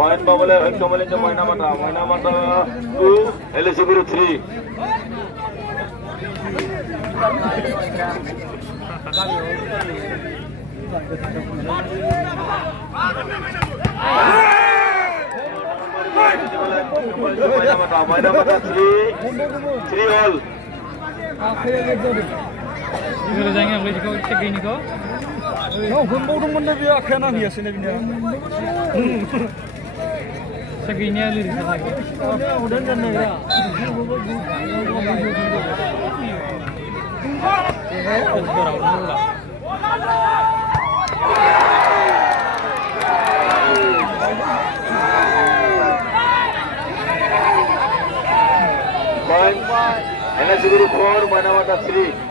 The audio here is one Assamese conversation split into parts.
Point Babale, Helkamale, Moinamata 2, Elizabeth 3. Moinamata 3 all. इधर जाएंगे अगले जगह चेक नहीं को हम बहुत मंडे भी आखे ना भी ऐसे नहीं सगीनिया ले रही है उड़न करने का ये है उसको राउंड होगा Elizabeth 4, Moinamata 3.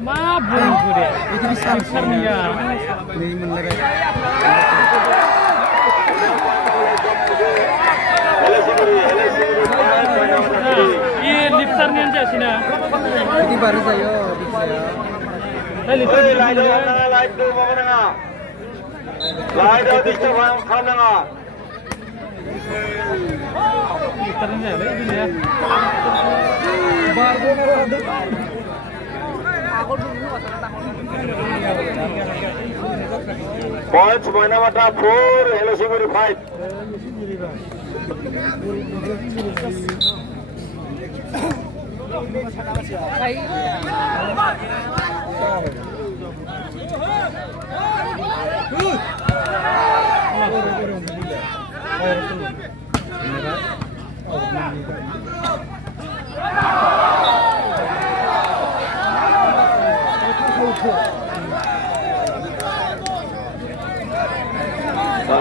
माँ बोल पूरे इतनी संसार में यार नहीं मन लगा ये लिप्सर नहीं जैसी ना इतनी बारिश आयो लिप्सर लाइट दो बाबा लाइट और डिस्टर्ब खाना लिप्सर नहीं जाए बार दो Points Moinamata 4, Elizabeth 5.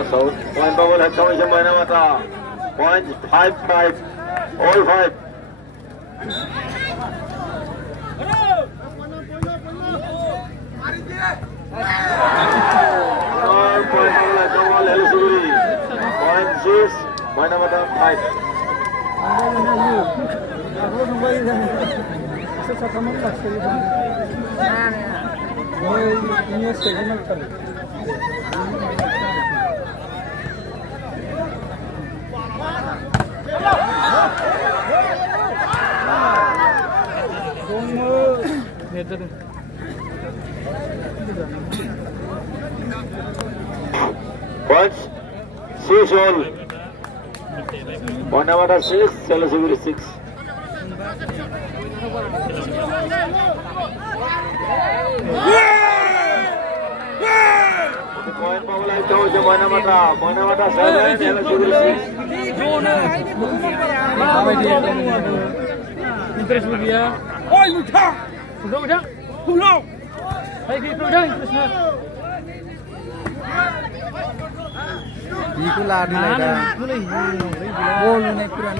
So, point bubble has come in Moinamata. Point 5-5, all 5. Point bubble has come all Elizabeth. Point 6, Moinamata 5. Points 6 all. Moinamata 6, Elizabeth 6. point Paul hai kau je mana mata 7 Hela Siguri 6 interest dia oi udah hai gitu dah Krishna Iku lari lagi. Bol naik kurang.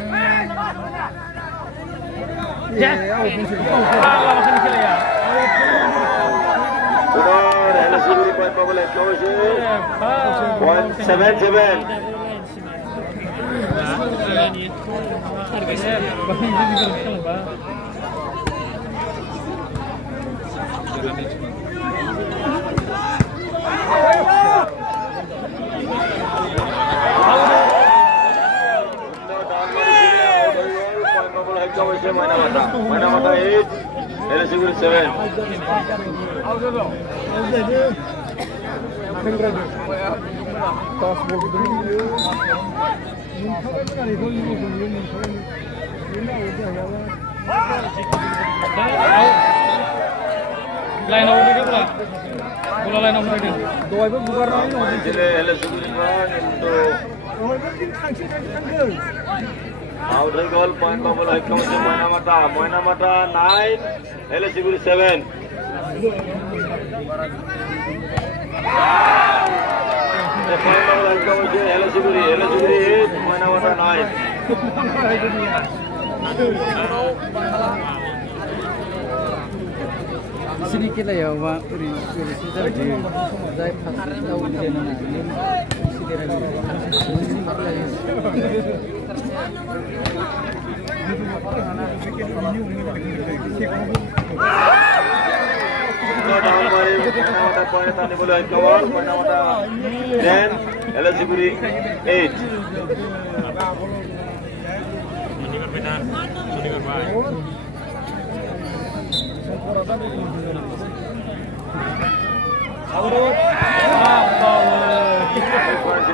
Ya, Allah makan kira ya. Benar, Hela Siguri point Paul hai kau je point 7 Mana mata 8 Hela Siguri 7 Line out dia pula. Bola line out dia. Dua itu bukan line out. Jadi Hela Siguri untuk out goal point Paul hai kau je Moina Mata 9 Hela Siguri 7 point Paul hai kau je Hela Siguri 8 Moina Mata 9 Sini kita ya, Pak. Uri sudah di dari pasar tahu di mana. Ini then Hela Siguri 8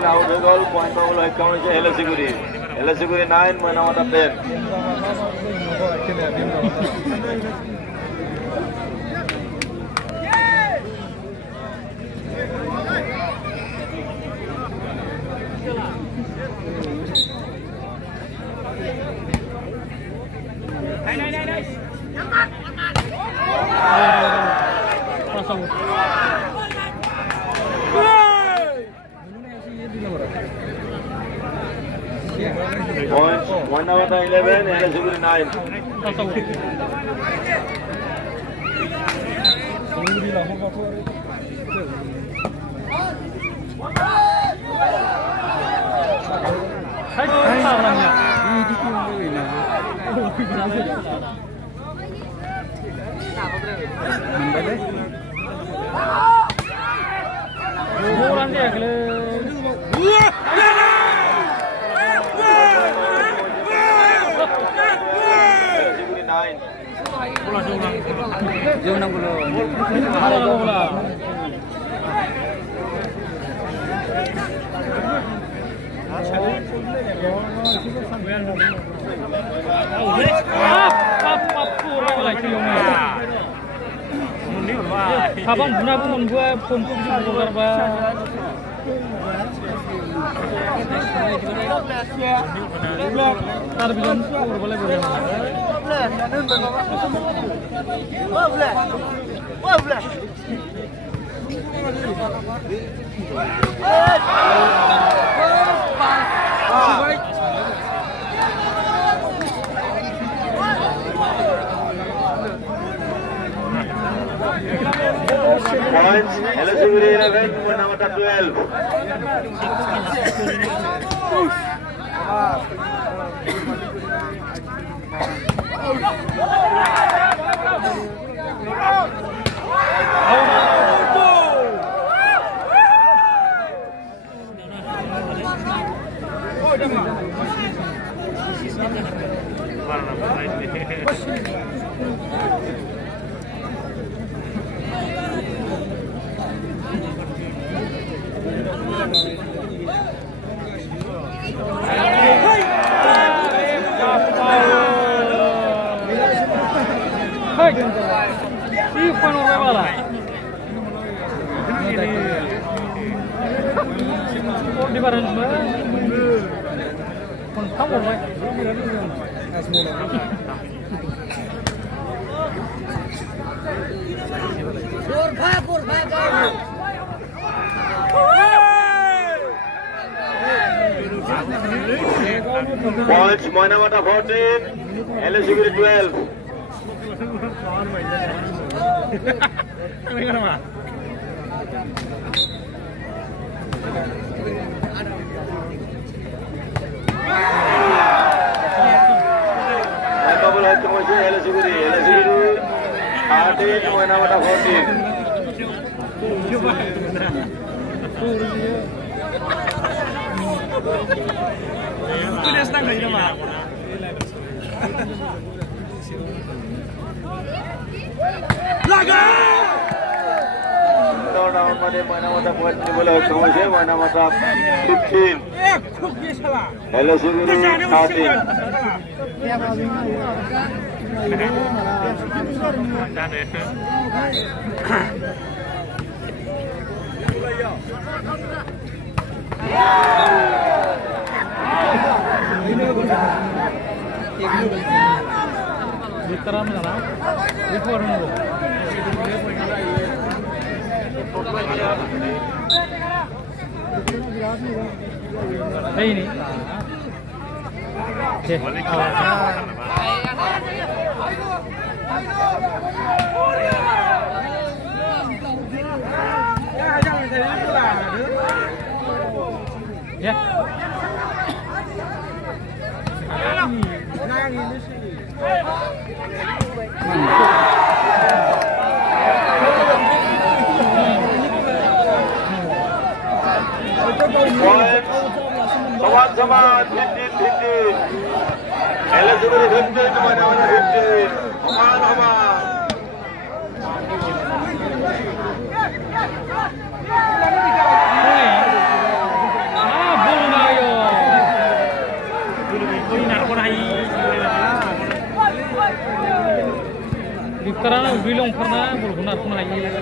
out goal point Paul hai kau je Hela Siguri 9 Moina Mata 10 Pasang. Points Moina Mata 11 Hela Siguri 9 Pasang. Hai orangnya. Ini ini. Mandale. Orang dia kele. Siguri 9 Jom nang bola. Bola. Abang guna pun membuat pun berba. Tar bilang boleh boleh. Boleh. Points Hela Siguri 11 Moina Mata 12 difference ba? Kontak orang. Points Moinamata 14, LSU 12. LSU 13, Moinamata 14. Down money, Moinamata 14, Moinamata 15. LSU 13. Ini. Ya. Saman 15. LSU 15, Moinamata 15. Aman. Karena bilang pernah benar pernah ini.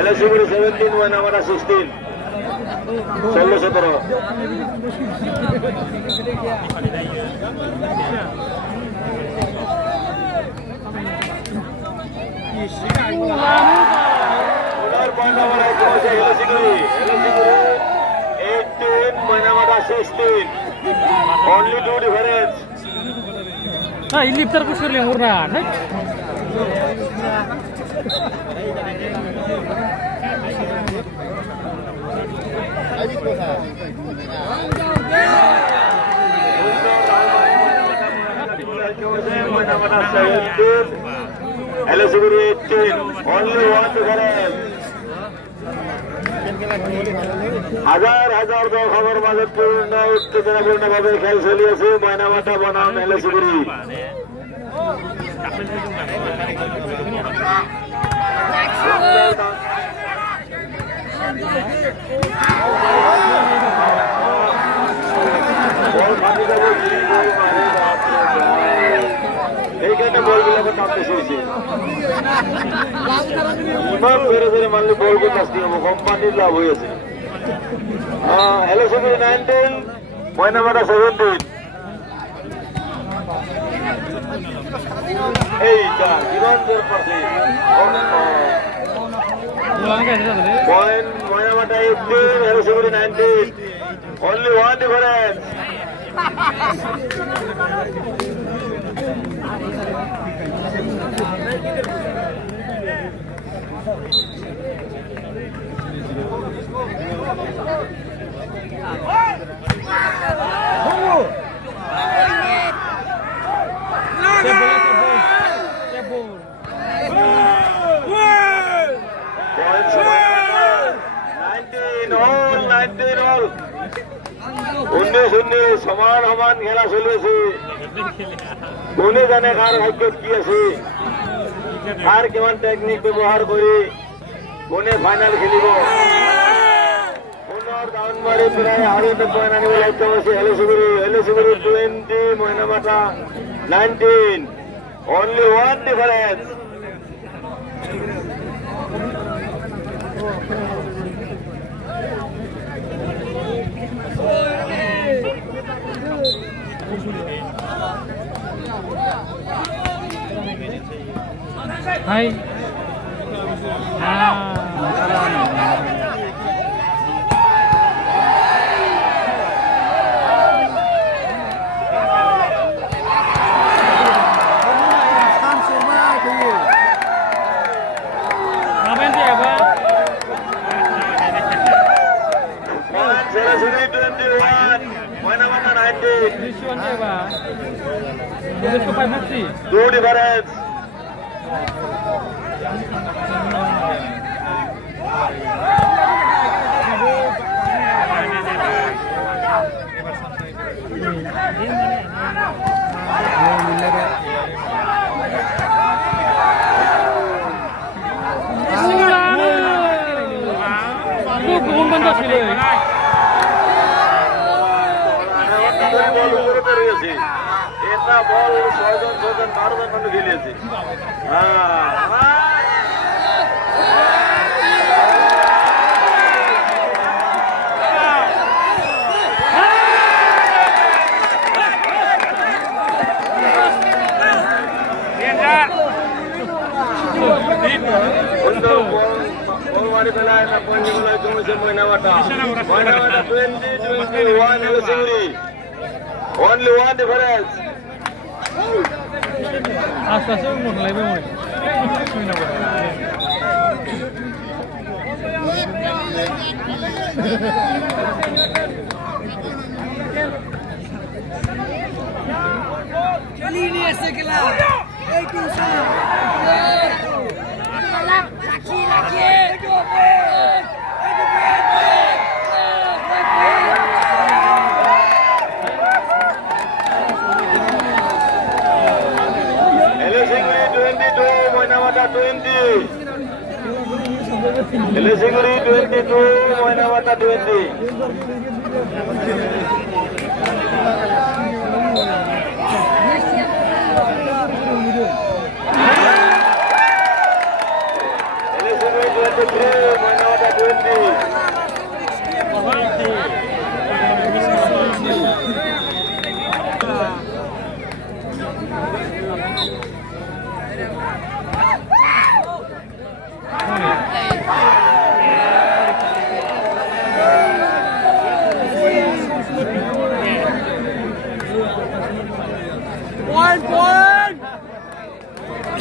LSU 17, Moinamata 16. Solo 17. LSU 18, Moinamata 16. Only 2 difference. Ah, ini lifter kusir yang murna. LSU 18, only 1 difference. হাজার দল খবর মাঝে পূর্ণ উত্তেজনাপূর্ণ ভাবে খেল চলিয়েছে ময়নামাটা বনাম LSU এইখানে বলগুলো নামতে শুয়েছে ইমাম ফেরে ফেরে মানলে বলগুলো নাচতে হবো কোম্পানির লাভ হয়েছে LSU 19, Moinamata 17. এইটা জীবনদের পাশে point Moinamata 18, LSU 19. Only 1 difference. বল 19-19 সমান সমান খেলা চলি আছে কোনে জানে কাৰ ভাগ্যত কি আছে কাৰ কিমান টেকনিক ব্যৱহাৰ কৰি কোনে ফাইনাল খেলিব পুনৰ ডাউন মাৰি পেলাই আৰু এটা পইণ্ট আনিব লাগিব আছে এলএসিগুৰি 20 মইনামাটা 19 only one difference Hai. Ngapain sih ya, Pak? Selasuri 21 Mainamata 19 Risuan ya, Pak. Udah ke 5 sih. Two difference এটা বল 6 জন 12 জন মানুষ খেলিয়েছে Mari pelai nak poin mulai cuma Mainamata 20-21 Elisinguri only one difference Astaga umur lebih mulai चली नहीं ऐसे खिला एक दूसरा Elisinguri 22 Mainamata 20 Elisinguri 22 Mainamata 20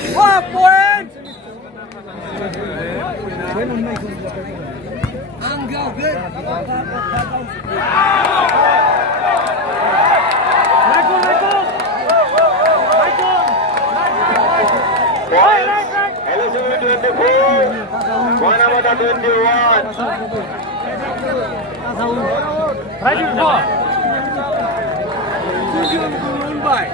One point! I'm go good. Elisinguri 24 Mainamata 21 Right in four. Mumbai.